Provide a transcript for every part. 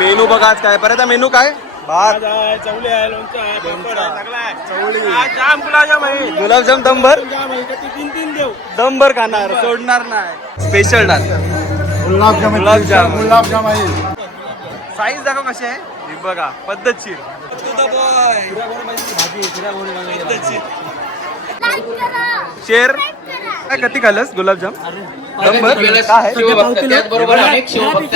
Menu बघा आज काय परत मेनू काय? भात. चवली आहे लोणचं आहे पापड आहे सगळं आहे चवळी. आज जाम गुलाबजाम आहे गुलाबजाम दमभर. जाम आहे का ते तीन तीन देऊ दमभर खाणार सोडणार नाही. स्पेशल डाल. गुलाबजाम गुलाबजाम. गुलाबजाम आहे. साईज दाखव कशी आहे. ही बघा पद्धतशीर. शेर काय कधी खाल्लंस? गुलाबजाम? दमभर काय आहे? त्याचबरोबर अनेक शिवभक्त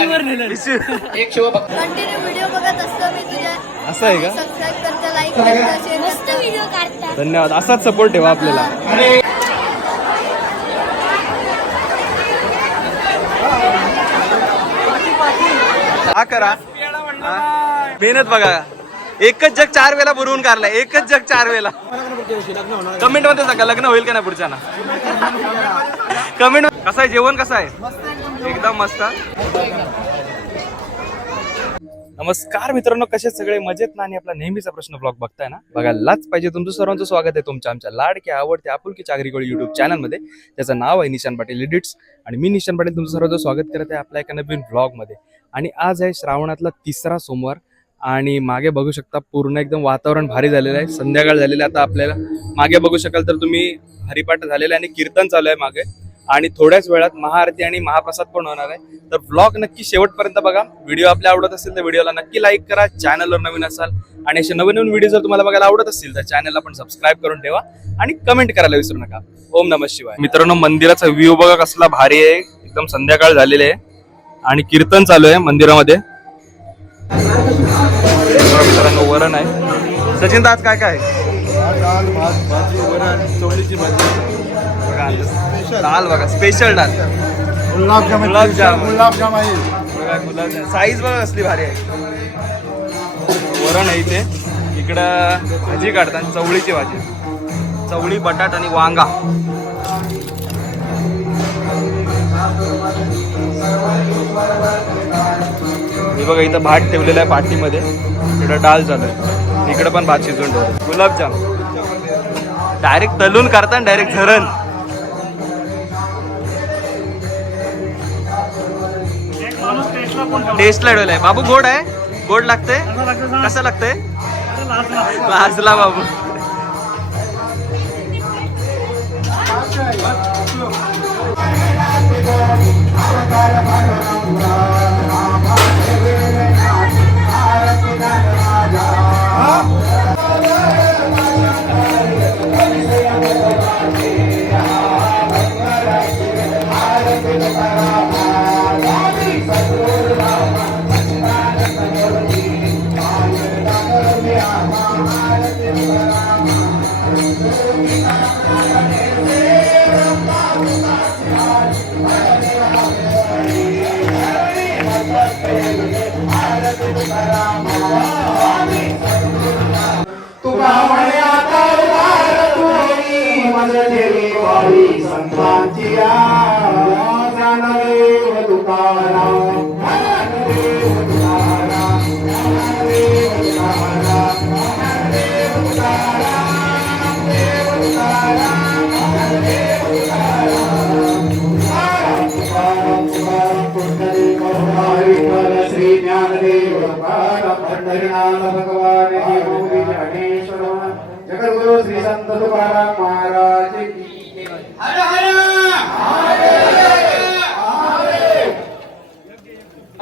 एक शिवभक्त कंटिन्यू व्हिडिओ बघत असतो मी तुझ्या असं आहे का? सबस्क्राईब करता लाईक करता शेअर मस्त व्हिडिओ काढता धन्यवाद. असाच सपोर्ट ठेवा आपल्याला. हा करा. मेहनत बघा. एकच जग चार वेळा बुरवून काढलाय. एकच जग चार वेळा कमेंटमध्ये सांगा लग्न होईल का नाही पुढच्या कमेंट कसं आहे? जेवण कसं आहे? एकदम मस्त. नमस्कार मित्रांनो कसे सगळे? मजेत ना? आणि आपला नेहमीचा प्रश्न ब्लॉग बघताय ना? बघायलाच पाहिजे. तुमचं सर्वांचं स्वागत आहे तुमच्या आमच्या लाडक्या आवडत्या आपुलकीच्या आगरीकोळी युट्यूब चॅनलमध्ये त्याचं नाव आहे निशान पाटील एडिट्स आणि मी निशान पाटील तुमचं सर्वांचं स्वागत करत आहे आपल्या एका नवीन ब्लॉगमध्ये आणि आज आहे श्रावणातला तिसरा सोमवार. आणि मागे बघू शकता पूर्ण एकदम वातावरण भारी झालेलं आहे. संध्याकाळ झालेलं आहे. आता आपल्याला मागे बघू शकाल तर तुम्ही हरिपाठ झालेला आहे आणि कीर्तन चालू आहे मागे. आणि थोड्याच वेळात महाआरती आणि महाप्रसाद पण होणार आहे. तर ब्लॉग नक्की शेवटपर्यंत बघा. व्हिडिओ आपल्या आवडत असेल तर व्हिडिओला नक्की लाईक करा. चॅनलवर नवीन असाल आणि असे नवीन नवीन व्हिडिओ जर तुम्हाला बघायला आवडत असतील तर चॅनलला पण सबस्क्राईब करून ठेवा आणि कमेंट करायला विसरू नका. ओम नमः शिवाय. मित्रांनो मंदिराचा व्ह्यू बघा कसला भारी आहे. एकदम संध्याकाळ झालेली आहे. आणि कीर्तन चालू आहे मंदिरामध्ये. वरण आहे. सचिन आज काय काय? भात भाजी वरण चवळीची भाजी बघा दाल बघा स्पेशल दाल. गुलाबजाम गुलाबजाम. गुलाबजाम आहे बघा गुलाबजाम साईज बघा असली भारी आहे. वरण आहे इथे. इकडं भाजी काढतात चवळीची भाजी. चवळी बटाट आणि वांगा. हे बघा इथं भात ठेवलेला आहे पाठीमध्ये. इकडं डाळ चालू आहे इकडं पण भात शिजवून ठेवलं गुलाबजाम. डायरेक्ट तलून करता डायरेक्ट झरण. टेस्टला ठेवलाय बाबू गोड आहे? गोड लागते कसं लागतंय? लाजला बाबू. Huh? तुकाराम तुकाराम पुंडलिक हरी विठ्ठल श्री ज्ञानदेव पंढरीनाथ भगवान जगद्गुरु श्री संत तुकाराम महाराज की हर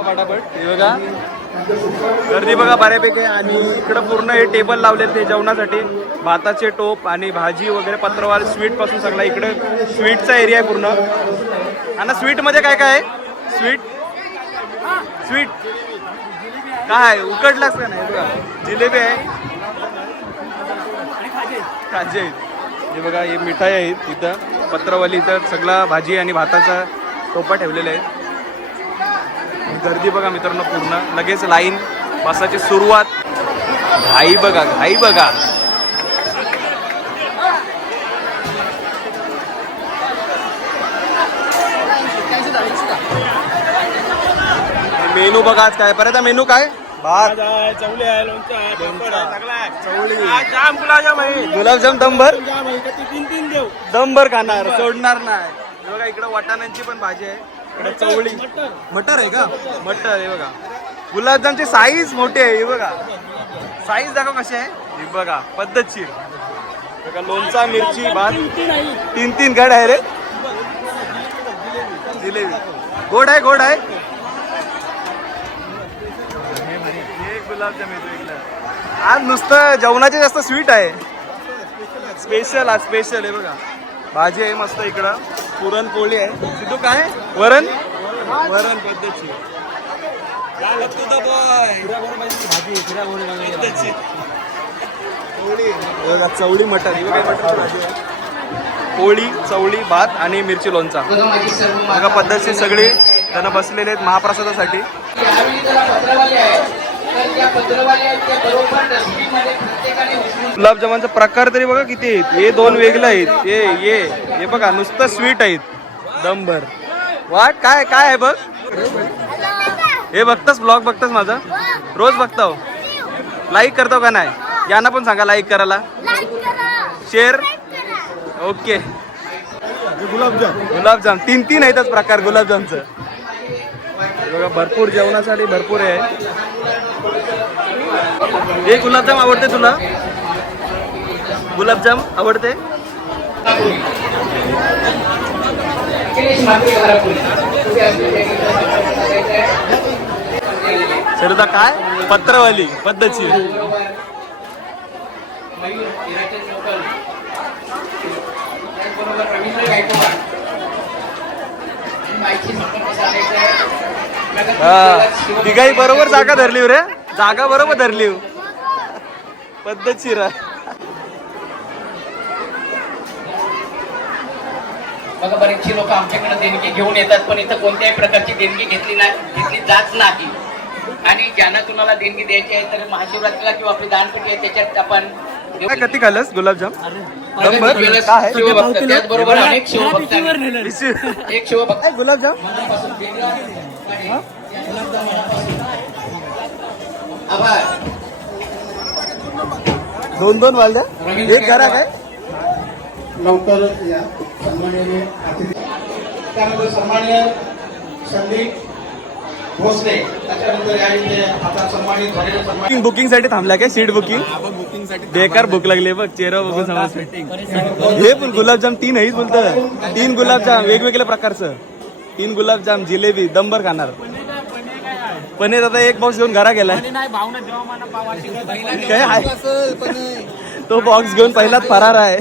फटाफट हे बघा गर्दी बघा बऱ्यापैकी आणि इकडं पूर्ण हे टेबल लावलेले ते जेवणासाठी. भाताचे टोप आणि भाजी वगैरे पत्रवार स्वीटपासून सगळा इकडं. स्वीटचा एरिया आहे पूर्ण. आणि स्वीटमध्ये काय काय आहे? स्वीट? स्वीट. काय? उकडलाच का नाही बघा. जिलेबी आहे. खाजे आहेत. हे बघा हे मिठाई आहेत इथं. पत्रवाली इथं. सगळा भाजी आणि भाताचा टोपा ठेवलेला आहे. गर्दी बघा मित्रांनो पूर्ण. लगेच लाईन पासाची सुरुवात. घाई बघा घाई बघा. मेनू बघा आज काय परत मेनू काय? भात. आहे चवली आहे लोणचं आहे पापड आहे सगळं आहे चवली आज जाम गुलाबजाम आहे गुलाबजाम दमभर. जाम आहे ते तीन तीन देऊ दमभर खाणार सोडणार नाही. हे बघा इकडे वाटाण्यांची पण भाजी आहे. इकडे चवळी. मटर आहे का? मटर आहे बघा. गुलाबजामची साईज मोठी आहे बघा. साईज दाखव कशी आहे. बघा पद्धतशीर. बघा लोणचा मिरची भात. तीन तीन गड आहे रे. जिलेबी. गोड आहे गोड आहे. गुलाबजाम येतो इकडं. आज नुसतं जेवणाचे जास्त स्वीट आहे. स्पेशल आज स्पेशल आहे बघा. भाजी आहे मस्त इकडं. पुरणपोळी आहे. सिद्धू काय वरण? वरण पद्धतशीर. चवळी. मटण. पोळी चवळी भात आणि मिरची लोणचा. बघा पद्धतशीर सगळी जण बसलेले आहेत महाप्रसादासाठी. गुलाबजामानचा प्रकार तरी बघा किती आहेत. हे दोन वेगळे आहेत. ये ये हे बघा नुसतं स्वीट आहेत. दमभर. वाट काय काय आहे बघ? हे बघतास ब्लॉग बघतास माझा? रोज बघताव लाईक करतो का नाही? यांना पण सांगा लाईक करायला. लाईक करा. शेअर करा. ओके गुलाबजाम. गुलाबजाम. तीन तीन आहेतच प्रकार गुलाबजामचं. हे बघा भरपूर जेवणासाठी भरपूर आहे. हे गुलाबजाम आवडते तुला? गुलाबजाम आवडते? सरदा काय? पत्रवाली पद्धतशीर तिघाई हा बरोबर जागा धरली रे. जागा बरोबर धरली. पद्धतशीर बघा बरेचशी लोक आमच्याकडे देणगी घेऊन येतात पण इथं कोणत्याही प्रकारची देणगी घेतली नाही घेतली जात नाही. आणि ज्यांना तुम्हाला देणगी द्यायची आहे तर महाशिवरात्रीला किंवा आपली दानपेटी आहे त्याच्यात आपण. काय कधी खाल्लंस? गुलाबजाम आहे? शिवभक्त त्याचबरोबर अनेक शिवभक्त. एक शिवभक्त गुलाबजाम आभार दोन दोन वाजल्या एक घरा काय? लवकर या सन्माननीय अतिथी. त्यानंतर सन्माननीय संदीप भोसले. त्याच्यानंतर या इथे आता सन्मानित झालेले बुकिंग बुकिंगसाठी थांबला काय? सीट बुकिंग बेकार भूक लागली बघ चेहरा बघून समज हे पण गुलाबजाम तीन आहेच बोलत. तीन गुलाबजाम वेगवेगळ्या प्रकारचं. तीन गुलाबजाम जिलेबी दंबर खाणार. पनीर आता एक बॉक्स घेऊन घरा गेलाय. काय आहे? तो बॉक्स घेऊन पहिलाच फरार आहे.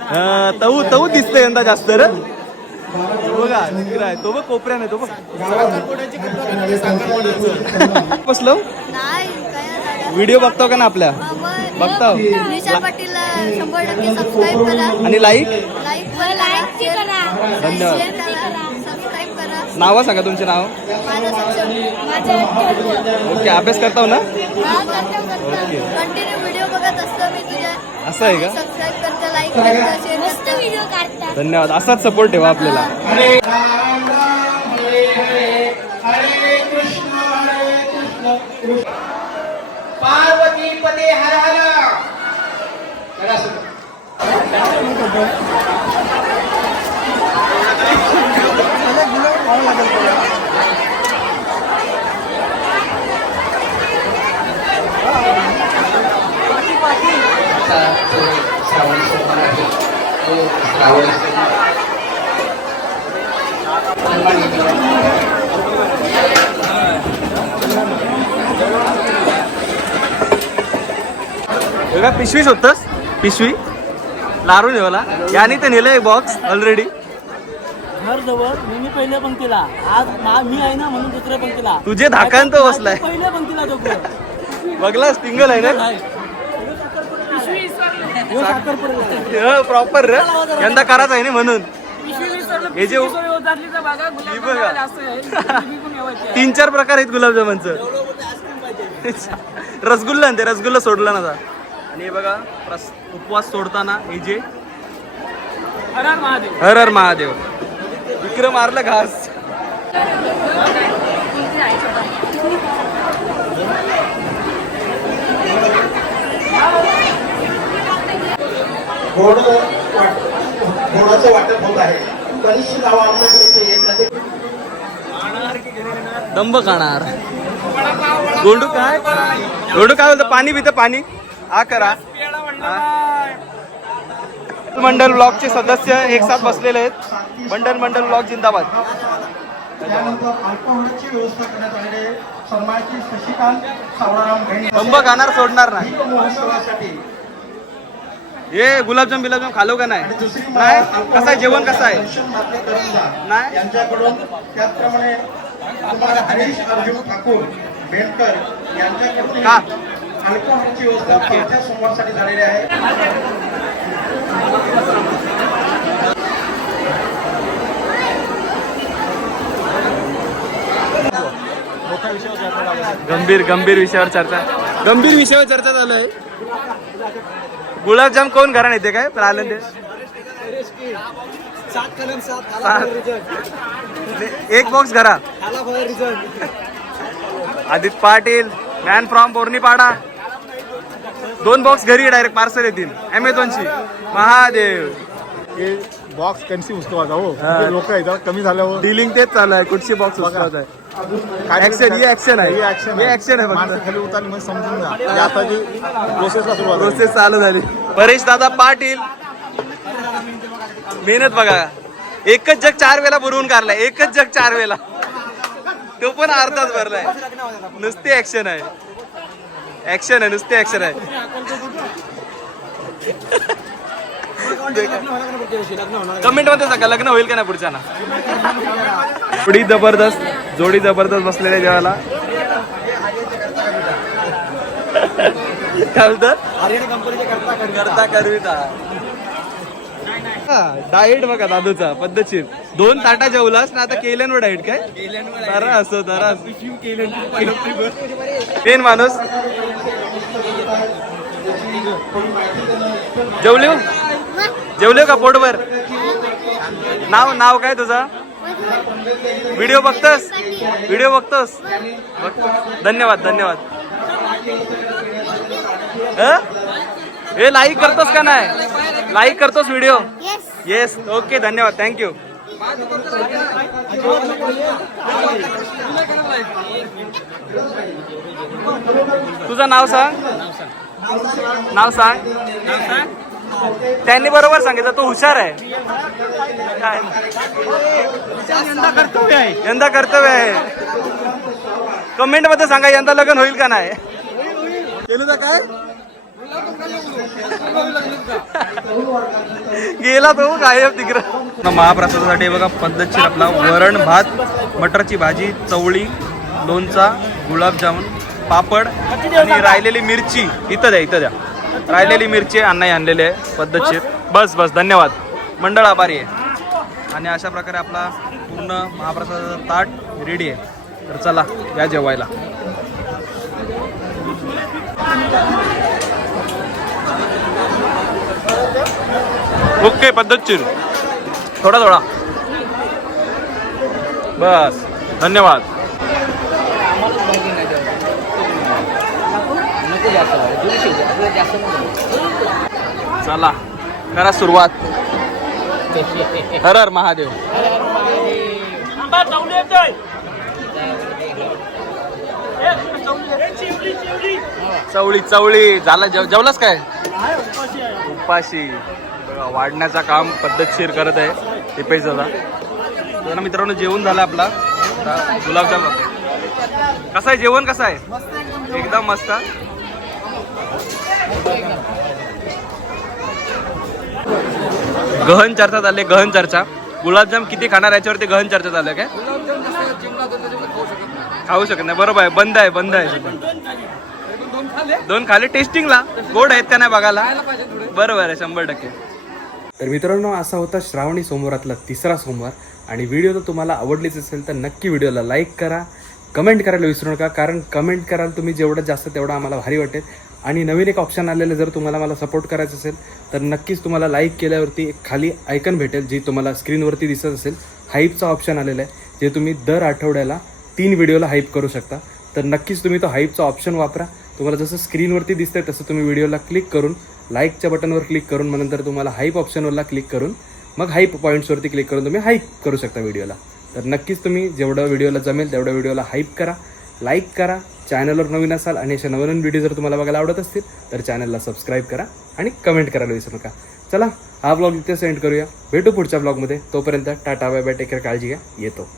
हा, तऊ तऊ दिसतंय यंदा जास्त रे बघा निग्रा आहे. तो बघ कोपऱ्याने तो बघ. बसलो? नाही व्हिडिओ बघतो का ना आपल्या? करा आणि लाईक धन्यवाद. नावं सांगा तुमचे नाव. ओके अभ्यास करताव ना? बघत तुझ्या. असं आहे का? सबस्क्राईब करता लाईक करता शेअर मस्त व्हिडिओ काढता धन्यवाद. असाच सपोर्ट ठेवा आपल्याला. हरे राम राम हरे हरे हरे कृष्ण हरे कृष्ण. कृष्ण पार्वती पते हर हर. असा. जो श्रावणी सोमवार आहे तो श्रावण बघा पिशवीच होतस पिशवी? लारू ठेवला याने ते नेलंय बॉक्स ऑलरेडी घर जवळ मी मी पहिल्या पंक्तीला. आज मा- मी आहे ना म्हणून दुसऱ्या पंक्तीला. तुझे धाकान तो बसलाय. पहिल्या पंक्तीला तो बघला सिंगल आहे ना? प्रॉपर रे. यंदा करायचं आहे ना म्हणून. हे जे हे बघा. तीन चार प्रकार आहेत गुलाबजामांचं रसगुल्ला ते रसगुल्ला सोडला ना. आणि हे बघा उपवास सोडताना हे जे हर हर महादेव. विक्रम मारला घास. घोड घोडाचं वाटप होत आहे. नाव आमच्याकडे इथे येत नाही. दंब खाणार गोंडू काय? गोंडू काय बोलतो? पाणी पितं पाणी. हा करा. मंडल ब्लॉकचे सदस्य एक साथ बसलेले आहेत. मंडल मंडल ब्लॉक जिंदाबाद. त्यानंतर अल्पहोडीची व्यवस्था करण्यात आलेली आहे. सन्मानची शशिकांत सावळाराम दंब खाणार सोडणार नाही. महोत्सवासाठी हे गुलाबजाम बिलाबजाम खालो का नाही? नाही? कसं आहे? जेवण कसं आहे? दर्शन मात्र करून जा नाही? यांच्याकडून त्याचप्रमाणे तुम्हाला हरीश अर्जुन ठाकूर बेंडकर यांच्याकडून का? अल्पहोडीची व्यवस्था चौथ्या सोमवारसाठी झालेली आहे. गंभीर गंभीर विषयावर चर्चा. गंभीर विषयावर चर्चा चालू आहे गुलाबजाम कोण घरा येते काय? आनंद एक बॉक्स घरा. Adit Patil man from Bornipada. दोन बॉक्स घरी डायरेक्ट पार्सल येतील अमेझॉनची महादेव. हे बॉक्स कन्सी उचलवायचा हो. हा. लोक येतात कमी झाल्यावर. डिलिंग तेच चालू आहे कुठची बॉक्स आहे? ऍक्शन ही ऍक्शन आहे. ही ऍक्शन ही ऍक्शन आहे माणसं फक्त खाली उतरली म्हणजे समजून घ्या की आता जी प्रोसेसला सुरुवात. प्रोसेस चालू झाली. परेश दादा पाटील. मेहनत बघा. एकच जग चार वेळा बुरवून काढलाय. एकच जग चार वेळा. तो पण अर्धाच भरलाय. नुसती ऍक्शन आहे. ऍक्शन आहे नुसती ऍक्शन आहे. कमेंटमध्ये सांगा लग्न होईल का नाही पुढच्या ना? जोडी जबरदस्त जोडी जबरदस्त बसलेल्या जेवायला काय करता करविता. डाएट बघा दादूचा पद्धतशीर. दोन ताटा जेवलास ना आता केल्यानवर डाएट काय? तारा असतो तारा पेन माणूस. जेवले जेवले का पोटभर? नाव नाव काय तुझा? व्हिडिओ बघतोस? व्हिडिओ बघतोस? धन्यवाद धन्यवाद. हे? लाईक करतोस का नाही? लाईक करतोस व्हिडिओ येस येस ओके धन्यवाद थँक्यू तुझं नाव सांग. नाव सांग. त्यांनी बरोबर सांगितलं तो हुशार आहे. काय? यंदा कर्तव्य आहे. कमेंटमध्ये सांगा यंदा लग्न होईल का नाही? केलं तर काय? गेला तो गायब तिकडं. महाप्रसादासाठी बघा पद्धतशीर आपला वरण भात मटरची भाजी चवळी लोणचा गुलाबजामुन पापड आणि राहिलेली मिरची. इथं द्या इथं द्या. राहिलेली मिरची अण्णाही आणलेली आहे पद्धतशीर. बस. बस धन्यवाद. मंडळ आभारी आहे. आणि अशा प्रकारे आपला पूर्ण महाप्रसादाचा ताट रेडी आहे. तर चला या जेवायला. ओके पद्धतशीर. थोडा थोडा. बस धन्यवाद. चला करा सुरुवात. हर हर महादेव. चवळी चवळी. झाला जेव जेवलास काय? उपाशी बघा वाढण्याचा काम पद्धतशीर करत आहे टिपेश दादा. तर मित्रांनो जेवण झालं आपला. गुलाबजाम. कसं आहे जेवण कसं आहे? एकदम मस्त. गहन चर्चा चालली गहन चर्चा. गुलाबजाम किती खाणार याच्यावरती गहन चर्चा झालं काय? खाऊ शकत नाही. बरोबर आहे बंद आहे बंद आहे. दोन खाले टेस्टिंगला. गोड आहेत का नाही बघायला? बरोबर आहे शंभर टक्के. तर मित्रांनो असा होता श्रावणी सोमवारातला तिसरा सोमवार. आणि व्हिडिओ जर तुम्हाला आवडलीच असेल तर नक्की व्हिडिओला लाईक करा. कमेंट करायला विसरू नका कारण कमेंट कराल तुम्ही जेवढं जास्त तेवढं आम्हाला भारी वाटेल. आणि नवीन एक ऑप्शन आलेलं जर तुम्हाला मला सपोर्ट करायचं असेल तर नक्कीच तुम्हाला लाईक केल्यावरती एक खाली आयकन भेटेल जी तुम्हाला स्क्रीनवरती दिसत असेल. हाईपचा ऑप्शन आलेला आहे जे तुम्ही दर आठवड्याला तीन व्हिडिओला हाईप करू शकता. तर नक्कीच तुम्ही तो हाईपचा ऑप्शन वापरा. तुम्हाला जसं स्क्रीनवरती दिसतंय तसं तुम्ही व्हिडिओला क्लिक करून लाईकच्या बटनवर क्लिक करून मग नंतर तुम्हाला हाईप ऑप्शनवरला क्लिक करून मग हाईप पॉईंट्सवरती क्लिक करून तुम्ही हाईप करू शकता व्हिडिओला तर तर नक्कीच तुम्ही जेवढं व्हिडिओला जमेल तेवढ्या व्हिडिओला हाईप करा लाईक करा चॅनलवर नवीन असाल आणि अशा नवीन व्हिडिओ जर तुम्हाला बघायला आवडत असतील तर चॅनलला सबस्क्राईब करा आणि कमेंट करायला विसरू नका. चला हा ब्लॉग इथे सेंड करूया. भेटू पुढच्या ब्लॉगमध्ये तोपर्यंत टाटा बाय बाय टेकर काळजी घ्या. येतो.